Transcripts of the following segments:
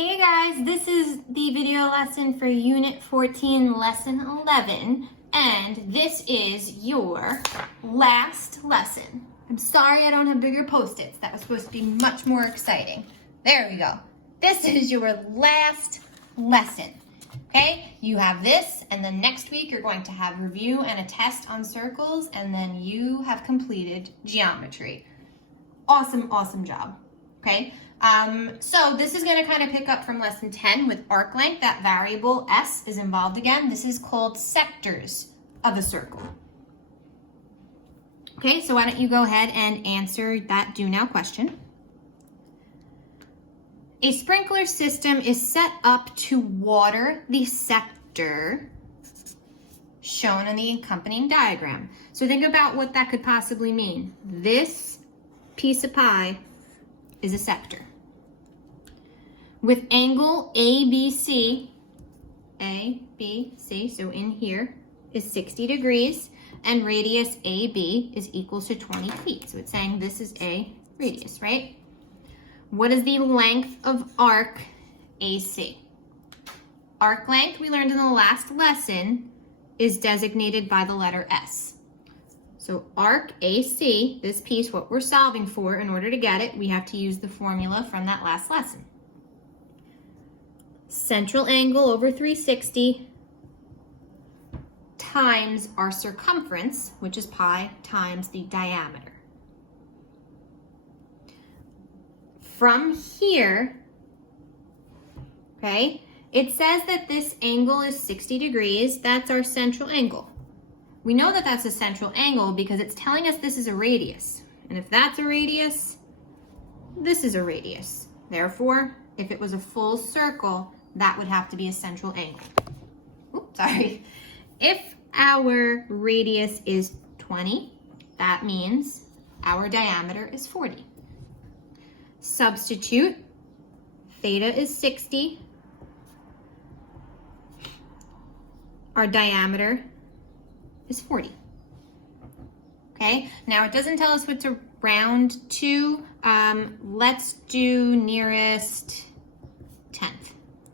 Hey guys, this is the video lesson for Unit 14, Lesson 11, and this is your last lesson. I'm sorry I don't have bigger Post-its. That was supposed to be much more exciting. There we go. This is your last lesson, okay? You have this, and then next week you're going to have review and a test on circles, and then you have completed geometry. Awesome job, okay? So this is going to kind of pick up from lesson 10 with arc length. That variable s is involved again. This is called sectors of a circle. Okay, so why don't you go ahead and answer that do now question. A sprinkler system is set up to water the sector shown in the accompanying diagram. So think about what that could possibly mean. This piece of pie is a sector. With angle ABC, so in here is 60 degrees, and radius AB is equal to 20 feet. So it's saying this is a radius, right? What is the length of arc AC? Arc length, we learned in the last lesson, is designated by the letter S. So arc AC, this piece, what we're solving for, in order to get it, we have to use the formula from that last lesson. Central angle over 360 times our circumference, which is pi, times the diameter. From here, okay, it says that this angle is 60 degrees. That's our central angle. We know that that's a central angle because it's telling us this is a radius. And if that's a radius, this is a radius. Therefore, if it was a full circle, that would have to be a central angle. Oops, sorry. If our radius is 20, that means our diameter is 40. Substitute, theta is 60. Our diameter is 40. Okay, now it doesn't tell us what to round to. Let's do nearest 10th.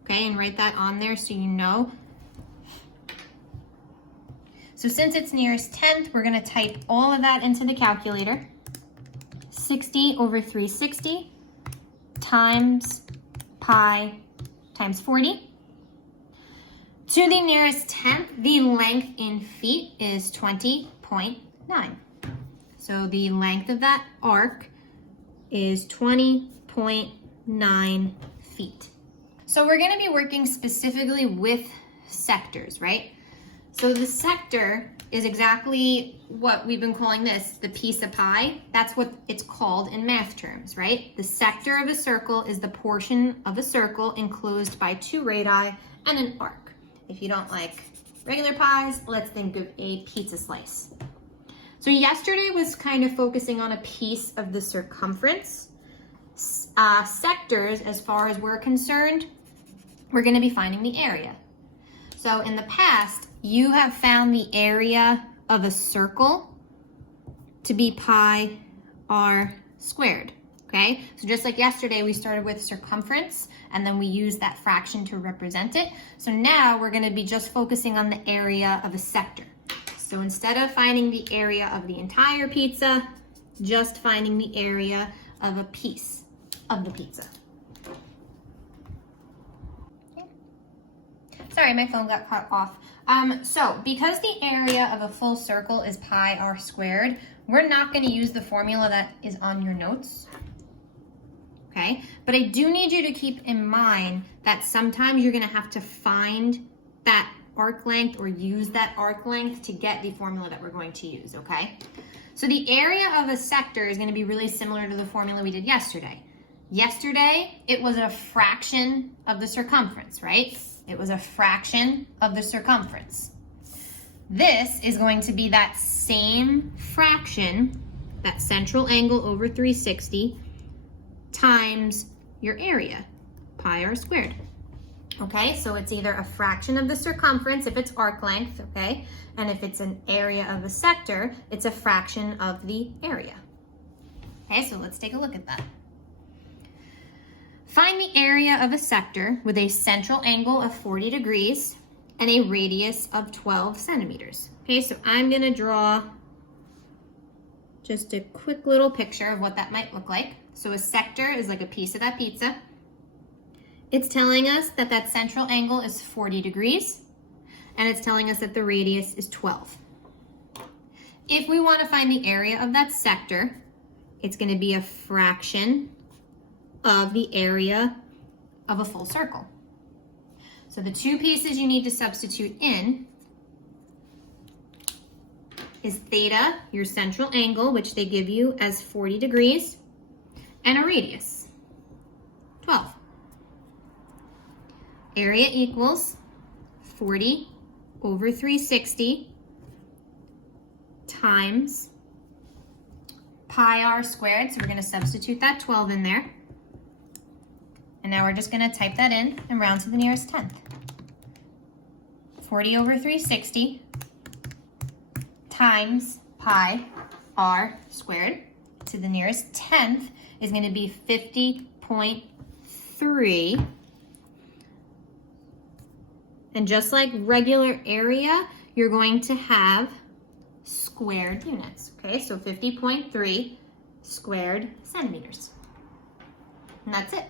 Okay, and write that on there so you know. So since it's nearest 10th, we're going to type all of that into the calculator. 60 over 360 times pi times 40. To the nearest 10th, the length in feet is 20.9. So the length of that arc is 20.9 feet. So we're going to be working specifically with sectors, right? So the sector is exactly what we've been calling this, the piece of pie. That's what it's called in math terms, right? The sector of a circle is the portion of a circle enclosed by two radii and an arc. If you don't like regular pies, let's think of a pizza slice. So yesterday was kind of focusing on a piece of the circumference. Sectors, as far as we're concerned, we're going to be finding the area. So in the past, you have found the area of a circle to be pi r squared, okay? So just like yesterday, we started with circumference, and then we used that fraction to represent it. So now we're going to be just focusing on the area of a sector. So instead of finding the area of the entire pizza, just finding the area of a piece of the pizza. Sorry, my phone got cut off. So because the area of a full circle is pi r squared, we're not going to use the formula that is on your notes. Okay, but I do need you to keep in mind that sometimes you're going to have to find that arc length or use that arc length to get the formula that we're going to use, okay? So the area of a sector is going to be really similar to the formula we did yesterday. Yesterday, it was a fraction of the circumference, right? It was a fraction of the circumference. This is going to be that same fraction, that central angle over 360, times your area, pi r squared. Okay, so it's either a fraction of the circumference if it's arc length, okay? And if it's an area of a sector, it's a fraction of the area. Okay, so let's take a look at that. Find the area of a sector with a central angle of 40 degrees and a radius of 12 centimeters. Okay, so I'm gonna draw just a quick little picture of what that might look like. So a sector is like a piece of that pizza. It's telling us that that central angle is 40 degrees, and it's telling us that the radius is 12. If we want to find the area of that sector, it's going to be a fraction of the area of a full circle. So the two pieces you need to substitute in is theta, your central angle, which they give you as 40 degrees, and a radius, 12. Area equals 40 over 360 times pi r squared. So we're going to substitute that 12 in there. And now we're just going to type that in and round to the nearest tenth. 40 over 360 times pi r squared to the nearest tenth is going to be 50.3. And just like regular area, you're going to have squared units. Okay, so 50.3 squared centimeters. And that's it.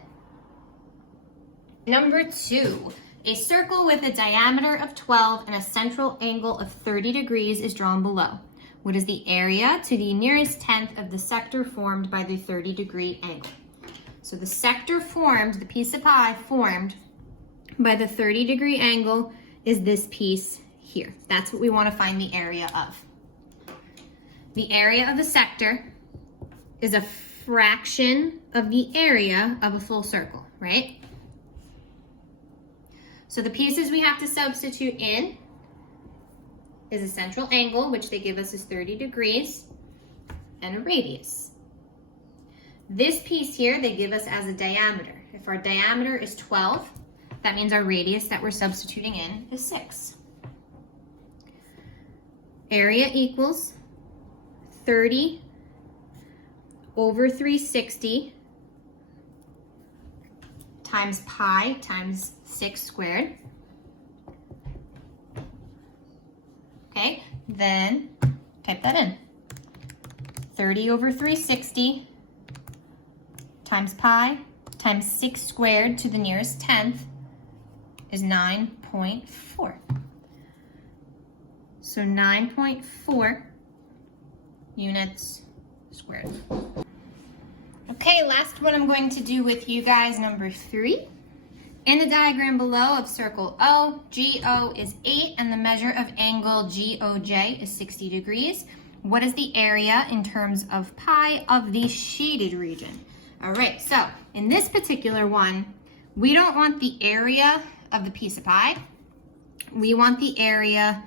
Number 2, a circle with a diameter of 12 and a central angle of 30 degrees is drawn below. What is the area to the nearest tenth of the sector formed by the 30-degree angle? So the sector formed, the piece of pie formed by the 30-degree angle is this piece here. That's what we want to find the area of. The area of a sector is a fraction of the area of a full circle, right? So the pieces we have to substitute in is a central angle, which they give us is 30 degrees, and a radius. This piece here, they give us as a diameter. If our diameter is 12, that means our radius that we're substituting in is 6. Area equals 30 over 360 times pi times 6 squared. Okay, then type that in. 30 over 360 times pi times 6 squared to the nearest tenth is 9.4. So 9.4 units squared. Okay, last one I'm going to do with you guys, number 3. In the diagram below of circle O, GO is 8 and the measure of angle GOJ is 60 degrees. What is the area in terms of pi of the shaded region? All right, so in this particular one, we don't want the area of the piece of pie. We want the area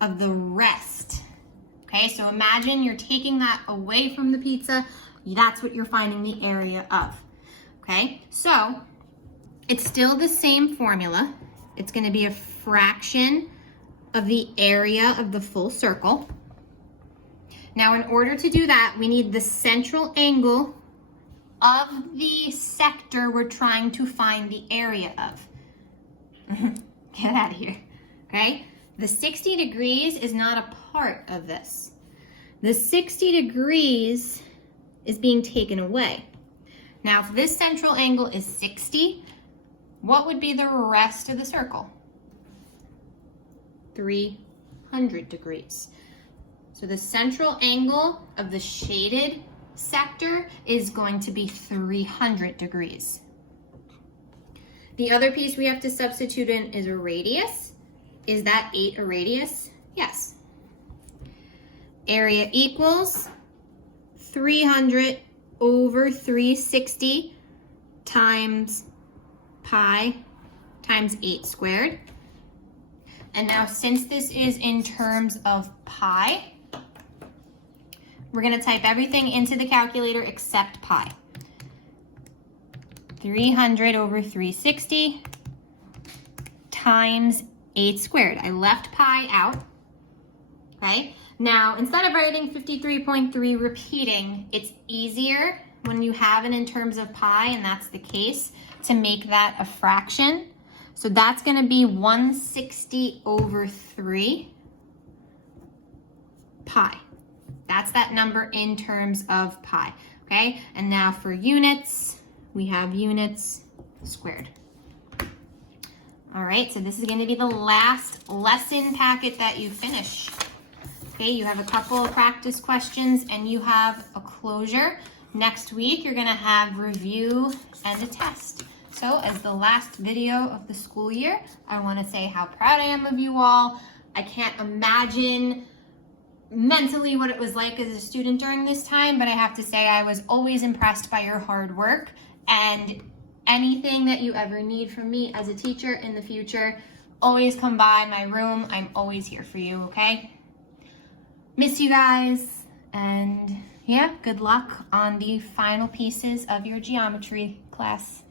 of the rest. Okay, so imagine you're taking that away from the pizza. That's what you're finding the area of. Okay, so it's still the same formula. It's going to be a fraction of the area of the full circle. Now, in order to do that, we need the central angle of the sector we're trying to find the area of. Get out of here, okay? The 60 degrees is not a part of this. The 60 degrees is being taken away. Now, if this central angle is 60, what would be the rest of the circle? 300 degrees. So the central angle of the shaded sector is going to be 300 degrees. The other piece we have to substitute in is a radius. Is that 8 a radius? Yes. Area equals 300 over 360 times pi times 8 squared. And now since this is in terms of pi, we're going to type everything into the calculator except pi. 300 over 360 times 8 squared. I left pi out, okay? Now, instead of writing 53.3 repeating, it's easier when you have it in terms of pi, and that's the case, to make that a fraction. So that's going to be 160 over 3 pi. That's that number in terms of pi, okay? And now for units, we have units squared. All right, so this is going to be the last lesson packet that you finish. Okay, you have a couple of practice questions and you have a closure. Next week, you're going to have review and a test. So as the last video of the school year, I want to say how proud I am of you all. I can't imagine mentally what it was like as a student during this time, but I have to say I was always impressed by your hard work, and anything that you ever need from me as a teacher in the future, always come by my room. I'm always here for you, okay? Miss you guys, and yeah, good luck on the final pieces of your geometry class.